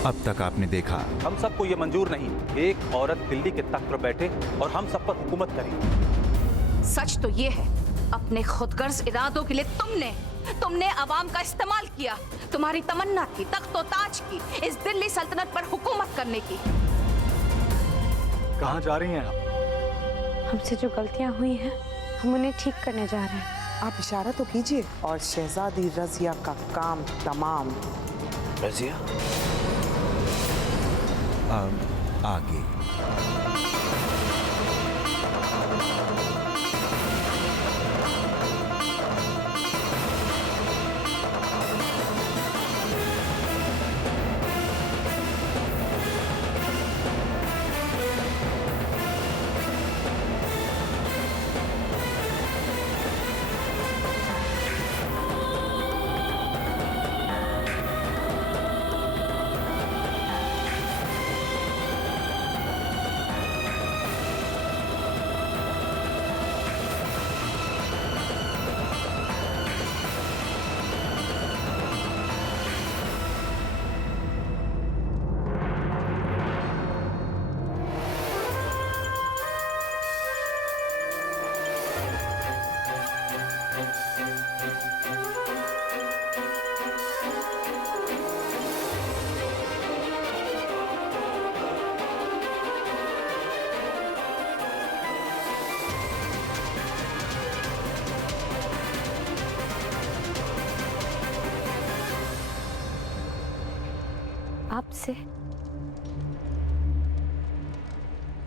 अब तक आपने देखा। हम सबको ये मंजूर नहीं, एक औरत दिल्ली के तख्त पर बैठे और हम सब पर हुकूमत करे। सच तो ये है, अपने खुदगर्ज इरादों के लिए तुमने अवाम का इस्तेमाल किया। तुम्हारी तमन्ना थी तख्त और ताज की, इस दिल्ली सल्तनत पर हुकूमत करने की। कहाँ जा रही हैं आप? हमसे जो गलतियां हुई हैं हम उन्हें ठीक करने जा रहे हैं। आप इशारा तो कीजिए और शहजादी रजिया का काम तमाम। रजिया? अब आगे।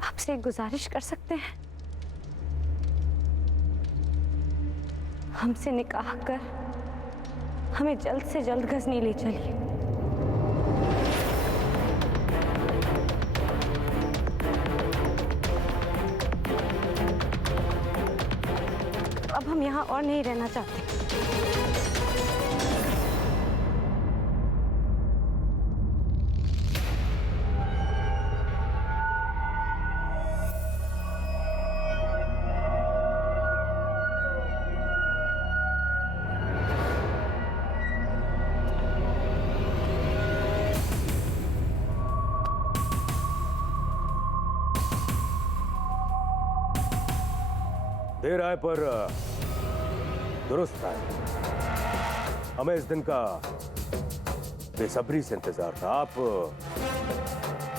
आपसे एक गुजारिश कर सकते हैं? हमसे निकाह कर हमें जल्द से जल्द गजनी ले चलिए। अब हम यहाँ और नहीं रहना चाहते। देर आए पर दुरुस्त आए। हमें इस दिन का बेसब्री से इंतजार था। आप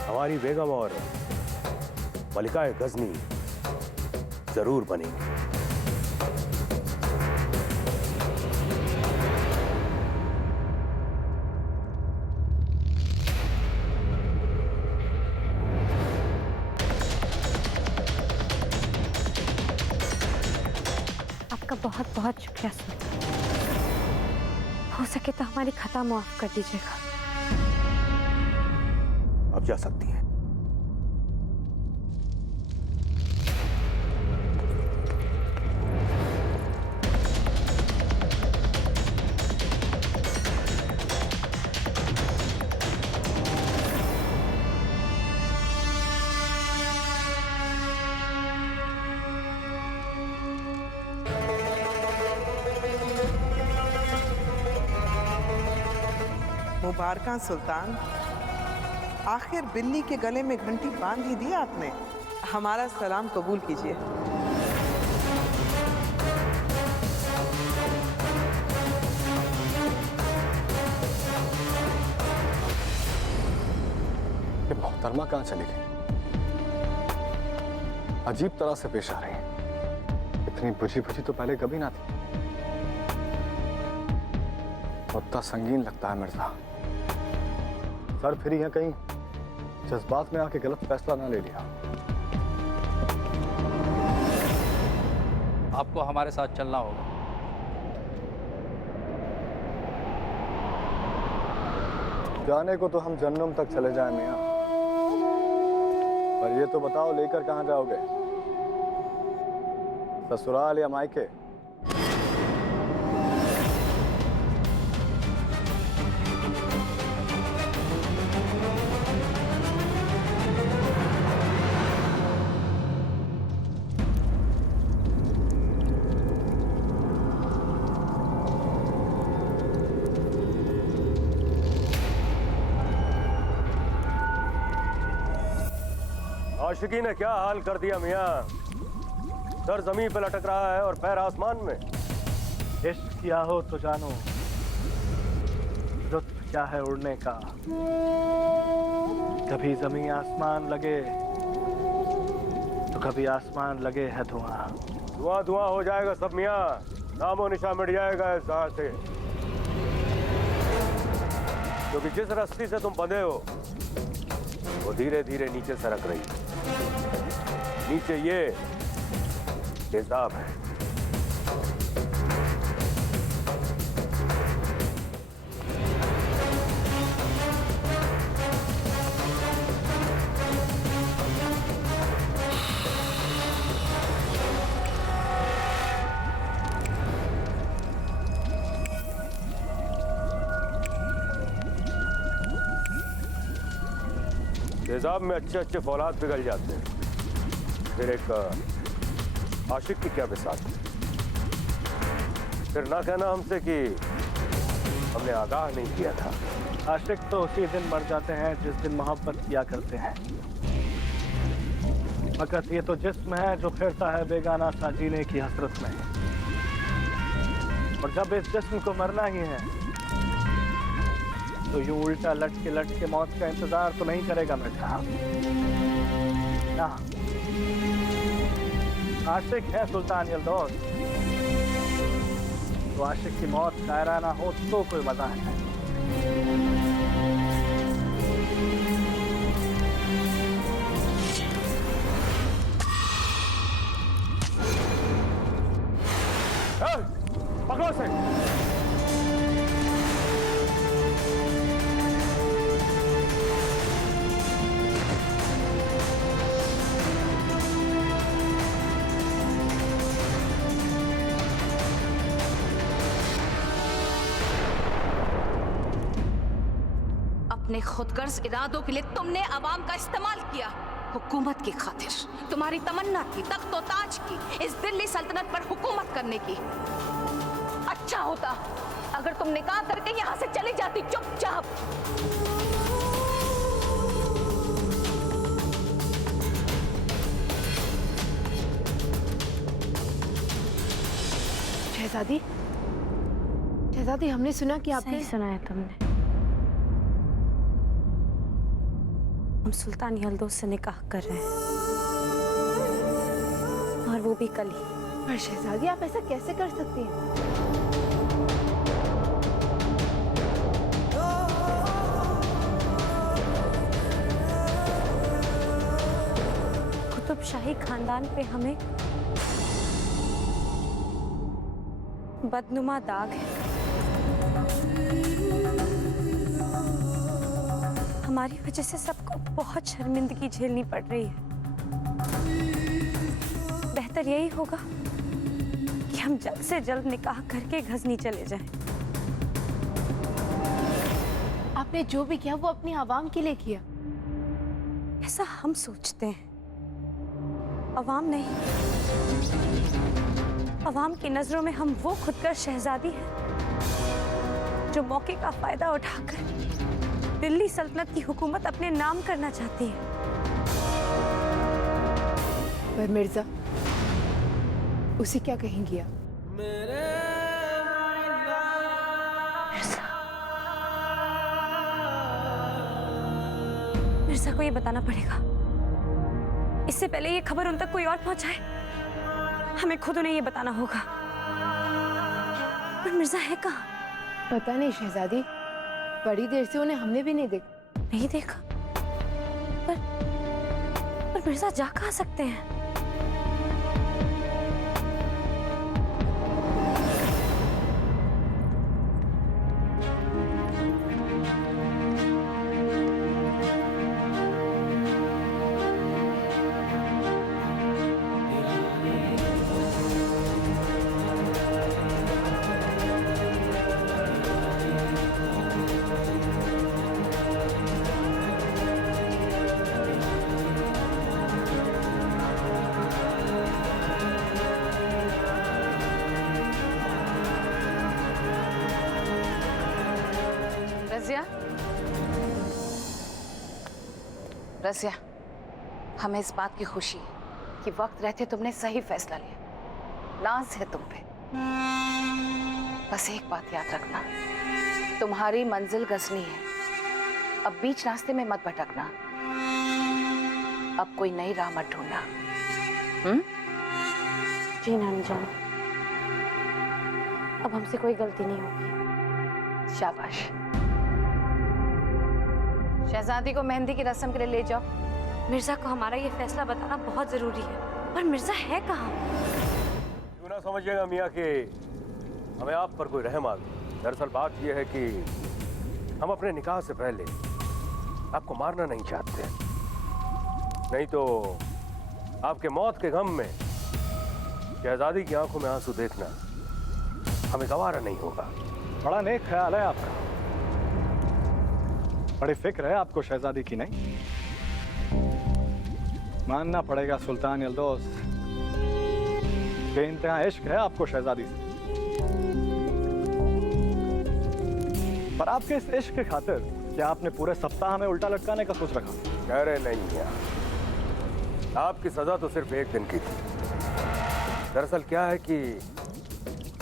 हमारी बेगम और मलिकाए गजनी जरूर बनेंगी। बहुत बहुत शुक्रिया सुल्तान। हो सके तो हमारी खता माफ कर दीजिएगा। अब जा सकती हैं। मुबारकां सुल्तान, आखिर बिल्ली के गले में घंटी बांध ही दी आपने। हमारा सलाम कबूल कीजिए। ये मोहतरमा कहाँ चली गई? अजीब तरह से पेश आ रही है। इतनी बुझी बुझी तो पहले कभी ना थी। मुद्दा संगीन लगता है मिर्जा। सर फिरी है कहीं जज्बात में आके गलत फैसला ना ले लिया। आपको हमारे साथ चलना होगा। जाने को तो हम जन्नम तक चले जाएं मियां, पर ये तो बताओ लेकर कहाँ जाओगे? ससुराल या मायके? आशिकी ने क्या हाल कर दिया मियाँ। सर जमीन पे लटक रहा है और पैर आसमान में। इश्क किया हो तो जानो लुत्फ क्या है उड़ने का। कभी जमीन आसमान लगे तो कभी आसमान लगे है धुआं। धुआं धुआं हो जाएगा सब मियाँ, नामो निशा मिट जाएगा इस जहां से। क्योंकि जिस रस्सी से तुम बंधे हो वो धीरे धीरे नीचे सरक रही है। नीचे ये तेजाब है। तेजाब में अच्छे अच्छे फौलाद पिघल जाते हैं। फिर एक आशिक की क्या मिसाल। फिर ना कहना हमसे कि हमने आगाह नहीं किया था। आशिक तो उसी दिन मर जाते हैं जिस दिन मोहब्बत किया करते हैं। फकत ये तो जिस्म है जो फिरता है बेगाना सा जीने की हसरत में। और जब इस जिस्म को मरना ही है तो यूं उल्टा लट के मौत का इंतजार तो नहीं करेगा मिर्जा। ना, आशिक है सुल्तान यल्दौस, तो आशिक की मौत शायराना हो तो कोई मजा है। पकड़ो से। अपने खुदगर्ज इरादों के लिए तुमने अवाम का इस्तेमाल किया। हुकूमत की खातिर तुम्हारी तमन्ना थी तख्त और ताज की, इस दिल्ली सल्तनत पर हुकूमत करने की। अच्छा होता अगर तुम निकाह करके यहाँ से चली जाती चुपचाप। शहजादी, शहजादी, हमने सुना कि आपने सुना है तुमने। हम सुल्तान यल्दौस से निकाह कर रहे हैं और वो भी कल ही। पर शहजादी, आप ऐसा कैसे कर सकती हैं? कुतुब शाही खानदान पे हमें बदनुमा दाग है। हमारी वजह से सबको बहुत शर्मिंदगी झेलनी पड़ रही है। बेहतर यही होगा कि हम जल्द से जल्द निकाह करके गजनी चले जाएं। आपने जो भी किया वो अपनी आवाम के लिए किया। ऐसा हम सोचते हैं, आवाम नहीं। आवाम की नजरों में हम वो खुदकर शहजादी हैं जो मौके का फायदा उठाकर दिल्ली सल्तनत की हुकूमत अपने नाम करना चाहती है। पर मिर्जा, उसे क्या कहेंगी आप? मिर्जा को ये बताना पड़ेगा। इससे पहले ये खबर उन तक कोई और पहुंचाए, हमें खुद उन्हें ये बताना होगा। पर मिर्जा है कहाँ? पता नहीं शहजादी, बड़ी देर से उन्हें हमने भी नहीं देखा। नहीं देखा? पर मिर्जा जा कहाँ सकते हैं? रज़िया, हमें इस बात की खुशी है कि वक्त रहते तुमने सही फैसला लिया। नाज है तुम पे। बस एक बात याद रखना, तुम्हारी मंजिल गजनी है। अब बीच रास्ते में मत भटकना। अब कोई नई राह मत ढूंढना। जी नानी जान, अब हमसे कोई गलती नहीं होगी। शाबाश। शहजादी को मेहंदी की रस्म के लिए ले जाओ। मिर्जा को हमारा ये फैसला बताना बहुत जरूरी है। पर मिर्जा है कहाँ? क्यों ना समझिएगा मियाँ कि हमें आप पर कोई रहम आ गई। दरअसल बात यह है कि हम अपने निकाह से पहले आपको मारना नहीं चाहते, नहीं तो आपके मौत के गम में शहजादी की आंखों में आंसू देखना हमें गवारा नहीं होगा। बड़ा नेक ख्याल है आपका, बड़ी फिक्र है आपको शहजादी की। नहीं मानना पड़ेगा सुल्तान यल्दौस, बेइंतहा इश्क है आपको शहजादी से। पर आपके इस इश्क के खातिर क्या आपने पूरे सप्ताह में उल्टा लटकाने का सोच रखा? कह रहे नहीं यार, आपकी सजा तो सिर्फ एक दिन की थी। दरअसल क्या है कि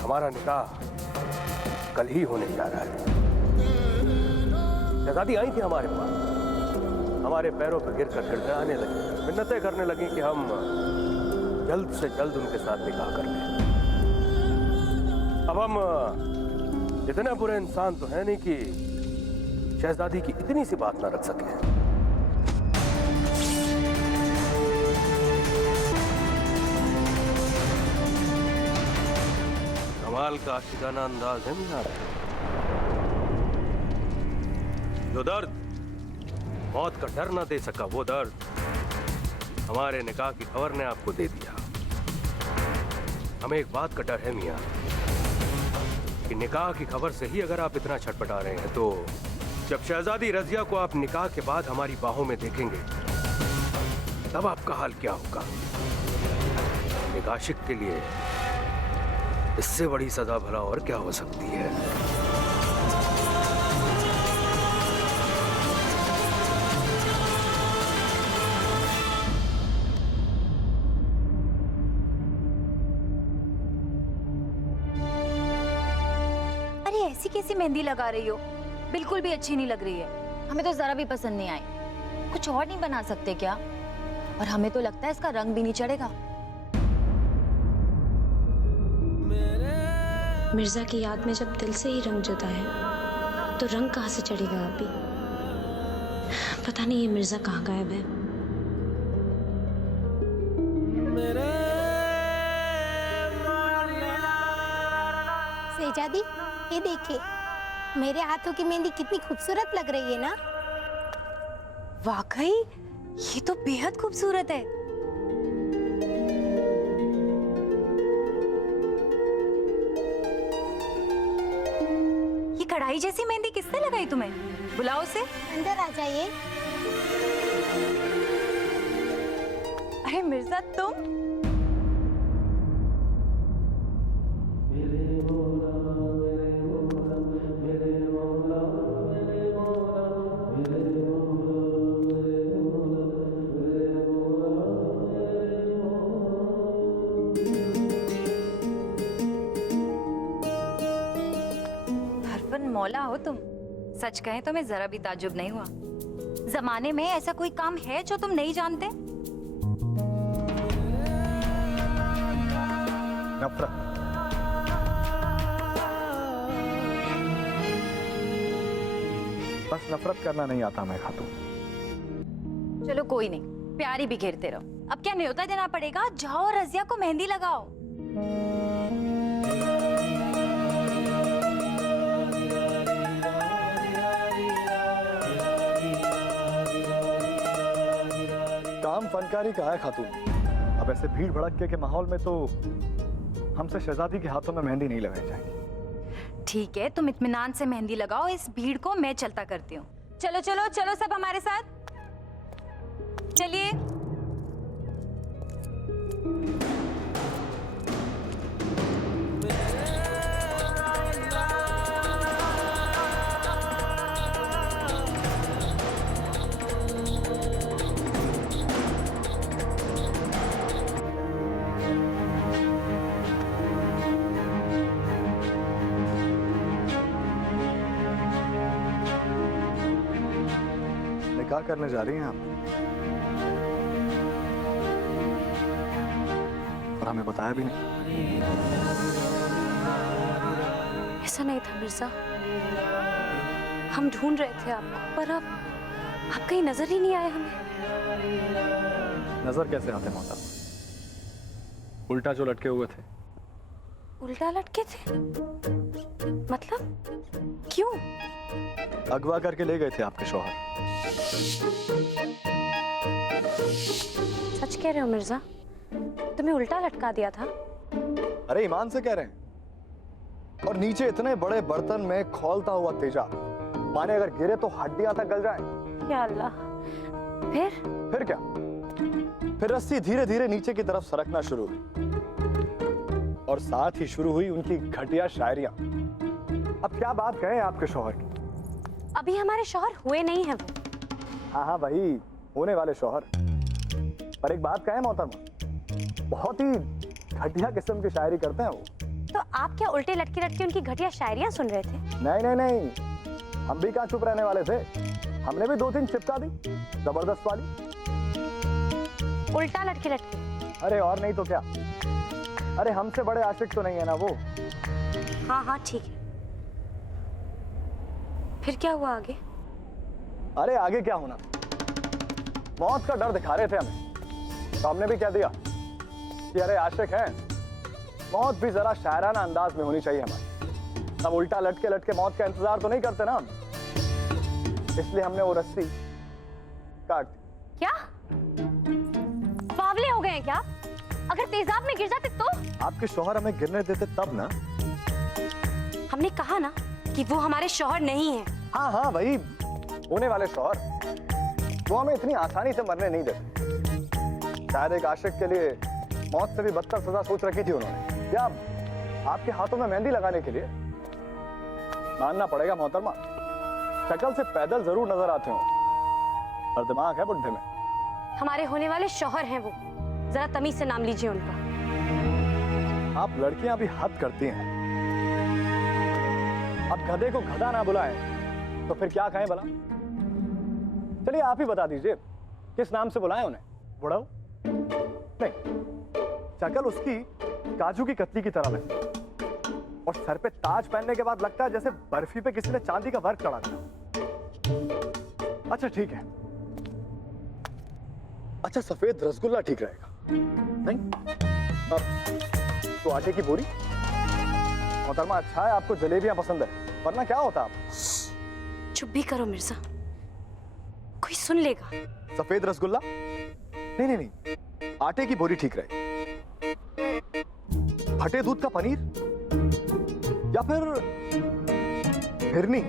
हमारा निकाह कल ही होने जा रहा है। शहजादी आई थी हमारे पास, हमारे पैरों पर गिरकर गिड़गिड़ाने लगी, मिन्नतें करने लगी कि हम जल्द से जल्द उनके साथ निकाह कर लें। अब हम इतने बुरे इंसान तो है नहीं कि शहजादी की इतनी सी बात ना रख सके। कमाल का आशिकाना अंदाज है मियां। जो दर्द मौत का डर ना दे सका, वो दर्द हमारे निकाह की खबर ने आपको दे दिया। हमें एक बात का डर है मियां कि निकाह की खबर से ही अगर आप इतना छटपटा रहे हैं तो जब शहजादी रजिया को आप निकाह के बाद हमारी बाहों में देखेंगे तब आपका हाल क्या होगा? एक आशिक के लिए इससे बड़ी सजा भला और क्या हो सकती है? अरे ऐसी कैसी मेहंदी लगा रही हो? बिल्कुल भी अच्छी नहीं लग रही है। हमें तो जरा भी पसंद नहीं आई। कुछ और नहीं बना सकते क्या? और हमें तो लगता है इसका रंग भी नहीं चढ़ेगा। मिर्जा की याद में जब दिल से ही रंग जुदा है तो रंग कहाँ से चढ़ेगा अभी? पता नहीं ये मिर्जा कहाँ गायब है। शहजादी, ये देखिए मेरे हाथों की मेहंदी कितनी खूबसूरत लग रही है ना? वाकई ये तो बेहद खूबसूरत है। ये कढ़ाई जैसी मेहंदी किसने लगाई तुम्हें? बुलाओ उसे। अंदर आ जाइए। अरे मिर्जा तुम? मौला हो तुम। सच कहें तो मैं जरा भी ताज्जुब नहीं हुआ। जमाने में ऐसा कोई काम है जो तुम नहीं जानते? नफरत। बस नफरत करना नहीं आता मैं खातून। चलो कोई नहीं, प्यार ही बिखेरते रहो। अब क्या न्योता देना पड़ेगा? जाओ रजिया को मेहंदी लगाओ। काम फनकारी का है खातून। अब ऐसे भीड़ भड़क के माहौल में तो हमसे शहजादी के हाथों में मेहंदी नहीं लगाई जाएगी। ठीक है, तुम इत्मीनान से मेहंदी लगाओ। इस भीड़ को मैं चलता करती हूँ। चलो चलो चलो सब हमारे साथ चलिए। निकाह करने जा रही हैं आप, और हमें बताया भी नहीं। ऐसा नहीं था मिर्जा, हम ढूंढ रहे थे आपको, पर आप कहीं नजर ही नहीं आए हमें। नजर कैसे आते मोहतरमा? उल्टा जो लटके हुए थे। उल्टा लटके थे? मतलब क्यों? अगवा करके ले गए थे आपके शौहर। सच कह रहे हो मिर्जा? तुम्हें उल्टा लटका दिया था? अरे ईमान से कह रहे हैं। और नीचे इतने बड़े बर्तन में खौलता हुआ तेजाब, माने अगर गिरे तो हड्डियां तक गल जाएं। या अल्लाह। फिर क्या? फिर रस्सी धीरे धीरे नीचे की तरफ सरकना शुरू हुई, और साथ ही शुरू हुई उनकी घटिया शायरियां। अब क्या बात कहें आपके शौहर की? अभी हमारे शौहर हुए नहीं हैं। हाँ हाँ भाई, होने वाले शौहर। पर एक बात कहें मोहतरमा, बहुत ही घटिया किस्म की शायरी करते हैं वो। तो आप क्या उल्टे लटके लटके उनकी घटिया शायरियां सुन रहे थे? नहीं नहीं नहीं, हम भी कहाँ चुप रहने वाले थे, हमने भी 2-3 चिपका दी, जबरदस्त वाली। उल्टा लटके लटके? अरे और नहीं तो क्या। अरे हमसे बड़े आशिक तो नहीं है ना वो। हाँ हाँ ठीक है। फिर क्या हुआ आगे? अरे आगे क्या होना, मौत का डर दिखा रहे थे हमें, तो हमने भी कह दिया कि अरे आशिक हैं, मौत भी जरा शायराना अंदाज में होनी चाहिए हमारी। अब उल्टा लटके लटके मौत का इंतजार तो नहीं करते ना हम, इसलिए हमने वो रस्सी काट दी। क्या बावले हो गए हैं क्या? अगर तेजाब में गिर जाते तो? आपके शौहर हमें गिरने देते तब ना। हमने कहा ना कि वो हमारे शौहर नहीं है। हाँ हाँ वही होने वाले शौहर, वो हमें इतनी आसानी से मरने नहीं देते। शायद एक आशिक के लिए मौत से भी बदतर सजा सोच रखी थी उन्होंने, या आपके हाथों में मेहंदी लगाने के लिए। मानना पड़ेगा मोहतरमा, शक्ल से पैदल जरूर नजर आते हो, और दिमाग है बुढ़े में। हमारे होने वाले शौहर हैं वो, जरा तमीज से नाम लीजिए उनका। आप लड़कियां भी हद करती हैं। अब गधे को गधा ना बुलाएं तो फिर क्या कहें भला? चलिए आप ही बता दीजिए, किस नाम से बुलाएं उन्हें? बुढ़ाऊ? नहीं, शक्ल उसकी काजू की कतली की तरह लगती, और सर पे ताज पहनने के बाद लगता है जैसे बर्फी पे किसी ने चांदी का वर्क चढ़ा दिया। अच्छा ठीक है, अच्छा सफेद रसगुल्ला ठीक रहेगा नहीं? तो आटे की बोरी? मोहतरमा अच्छा है आपको जलेबियां पसंद है, वरना क्या होता आप? चुप भी करो मिर्जा, कोई सुन लेगा। सफेद रसगुल्ला? नहीं नहीं नहीं, आटे की बोरी ठीक रहेगी। फटे दूध का पनीर, या फिर फिरनी?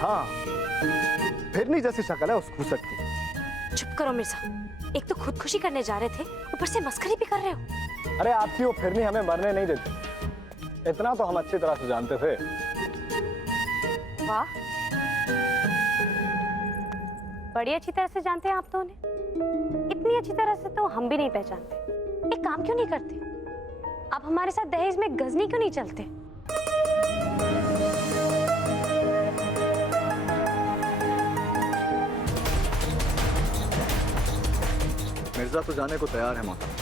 हाँ, फिरनी जैसी शक्ल है उस घूसट की। चुप करो मिर्जा, एक तो खुदकुशी करने जा रहे थे, ऊपर से मस्करी भी कर रहे हो। अरे आपकी वो फिरनी हमें मरने नहीं देती, इतना तो हम अच्छी तरह से जानते थे। वाह, बड़ी अच्छी तरह से जानते हैं आप तो उन्हें। इतनी अच्छी तरह से तो हम भी नहीं पहचानते। एक काम क्यों नहीं करते, आप हमारे साथ दहेज में गजनी क्यों नहीं चलते? मिर्जा तो जाने को तैयार है मोहतरमा,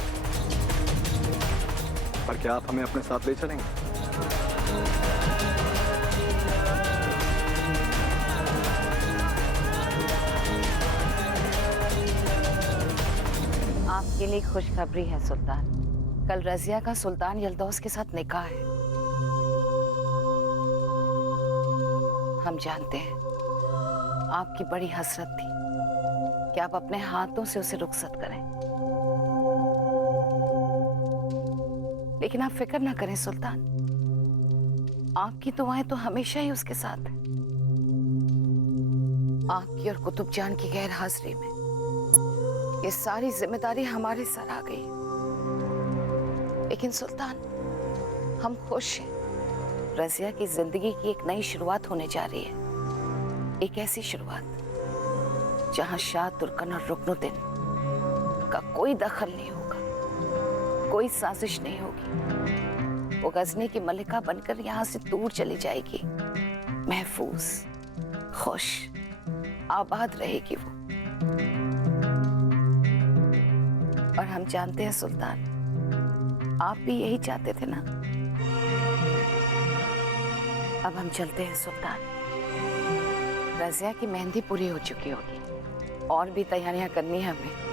पर क्या आप हमें अपने साथ ले चलेंगे? आपके लिए खुशखबरी है सुल्तान, कल रजिया का सुल्तान यल्दौस के साथ निकाह है। हम जानते हैं आपकी बड़ी हसरत थी कि आप अपने हाथों से उसे रुखसत करें, लेकिन आप फिक्र ना करें सुल्तान, आपकी दुआएं तो हमेशा ही उसके साथ हैं। आपकी और कुतुब जान की गैर हाजिरी में ये सारी जिम्मेदारी हमारे सर आ गई। लेकिन सुल्तान, हम खुश हैं, रजिया की जिंदगी की एक नई शुरुआत होने जा रही है। एक ऐसी शुरुआत जहां शाह तुर्कन और रुकनुद्दीन का कोई दखल नहीं होगा, कोई साजिश नहीं होगी। वो गजनी की मलिका बनकर यहाँ से दूर चली जाएगी, महफूज, खुश, आबाद रहेगी वो। और हम जानते हैं सुल्तान, आप भी यही चाहते थे ना। अब हम चलते हैं सुल्तान। रज़िया की मेहंदी पूरी हो चुकी होगी, और भी तैयारियां करनी है हमें।